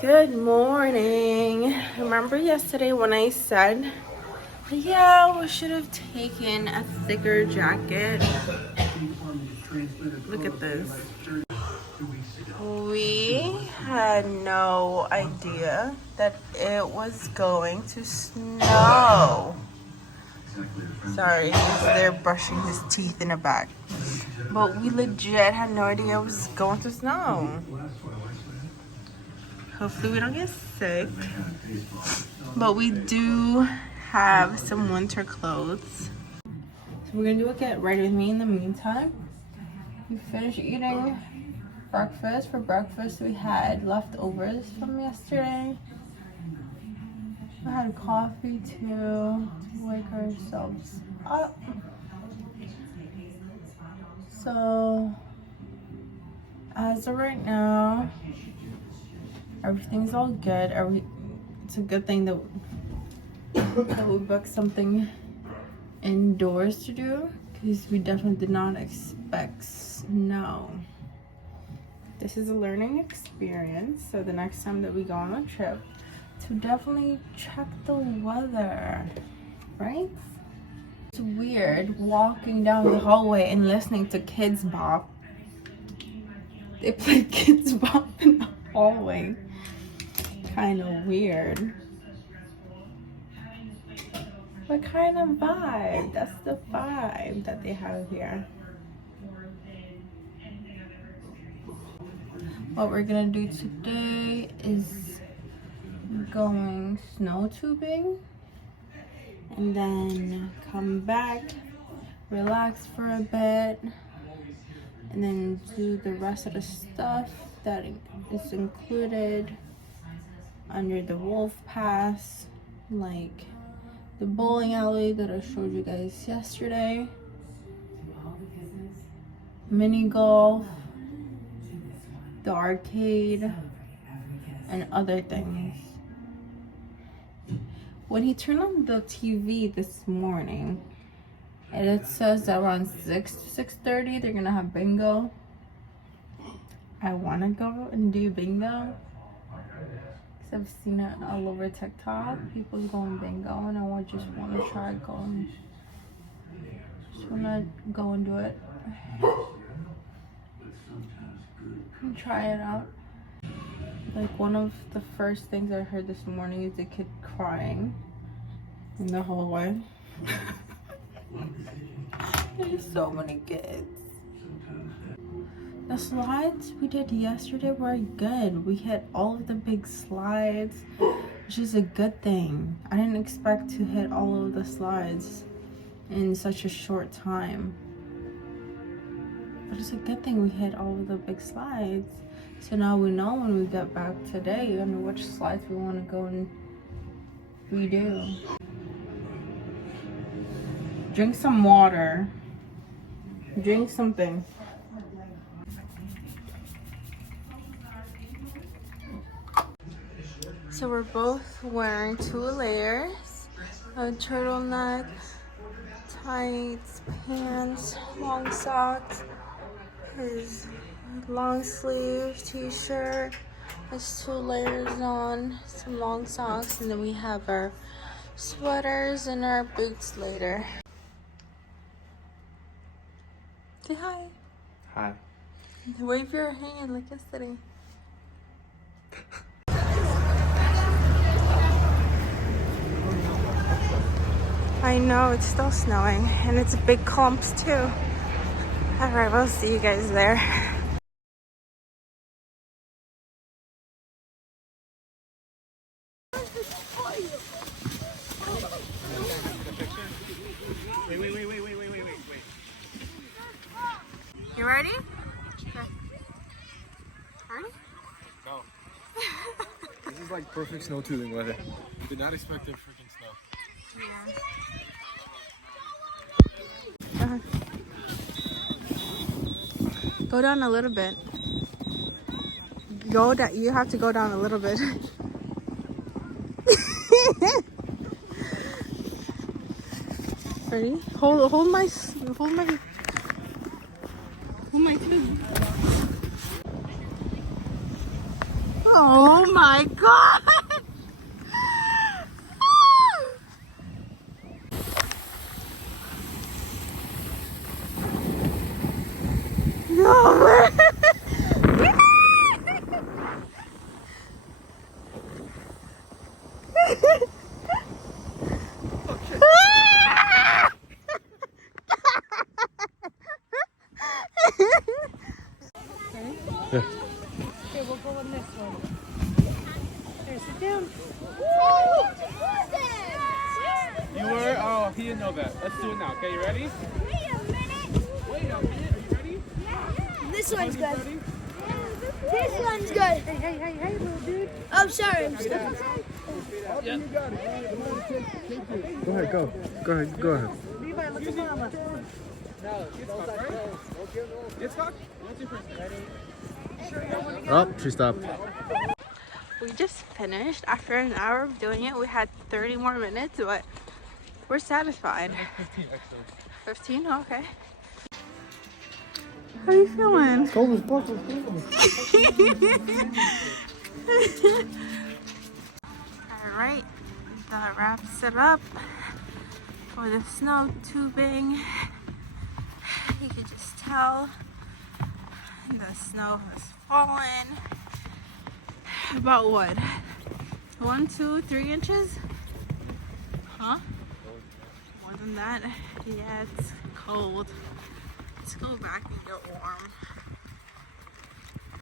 Good morning. Remember yesterday when I said, yeah, we should have taken a thicker jacket? Look at this. We had no idea that it was going to snow. Sorry, he's there brushing his teeth in the back. But we legit had no idea it was going to snow. Hopefully we don't get sick. But we do have some winter clothes. So we're gonna do a get ready with me in the meantime. We finished eating breakfast. For breakfast we had leftovers from yesterday. I had coffee to wake ourselves up. So as of right now, everything's all good. It's a good thing that we booked something indoors to do, because we definitely did not expect snow. This is a learning experience, so the next time that we go on a trip, to definitely check the weather, right? It's weird walking down the hallway and listening to Kids Bop. They play Kids Bop in the hallway. Kind of weird. What kind of vibe? That's the vibe that they have here. What we're gonna do today is going snow tubing and then come back, relax for a bit, and then do the rest of the stuff that is included under the Wolf Pass, like the bowling alley that I showed you guys yesterday, mini golf, the arcade, and other things. When he turned on the TV this morning, and it says that around 6 to 6:30 they're gonna have bingo. I wanna go and do bingo. I've seen it all over TikTok. People going bingo, and I just want to try going. Just want to go and do it. And try it out. Like, one of the first things I heard this morning is a kid crying in the hallway. There's so many kids. The slides we did yesterday were good. We hit all of the big slides, which is a good thing. I didn't expect to hit all of the slides in such a short time. But it's a good thing we hit all of the big slides. So now we know when we get back today on which slides we want to go and redo. Drink some water. Drink something. So we're both wearing 2 layers, a turtleneck, tights, pants, long socks, his long sleeve t-shirt, has 2 layers on, some long socks, and then we have our sweaters and our boots later. Say hi. Hi. Wave your hand like yesterday. I know, it's still snowing, and it's big clumps too. Alright, we'll see you guys there. Wait. You ready? Okay. Ready? No. This is like perfect snow tubing weather. Did not expect the freaking snow. Yeah. Go down a little bit. Go down. You have to go down a little bit. Ready? Hold my tube. Oh my god! No way! Yeah. Okay, we'll go on this one. Here, sit down. You were? Oh, he didn't know that. Let's do it now. Okay, you ready? Wait a minute. Are you ready? This one's good. Ready? This one's good. Hey, little dude. Oh, sorry. I'm sorry. Go ahead, go. Go ahead, go ahead. Levi, look at mama. Yes, Cock? What's your first name? Oh, she stopped. We just finished. After an hour of doing it, we had 30 more minutes, but we're satisfied. 15 extra. 15? Okay. How are you feeling? Cold as fuck. Alright, that wraps it up for the snow tubing. You can just tell the snow has fallen. About what? 1, 2, 3 inches? Huh? More than that? Yeah, it's cold. Let's go back and get warm.